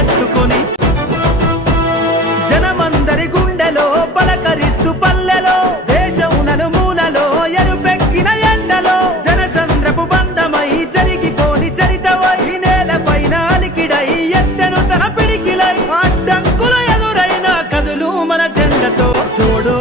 పరిగెత్తుకొని జనమందరి గుండెలో పలకరిస్తూ పల్లెలో దేశం నలుమూలలో ఎరుపెక్కిన ఎండలో జనసంద్రపు బంధమై జరిగిపోని చరితవై నేల పైన అలికిడై ఎత్తెను తన పిడికిలై అడ్డంకుల ఎదురైన కదులు మన జెండతో చూడో.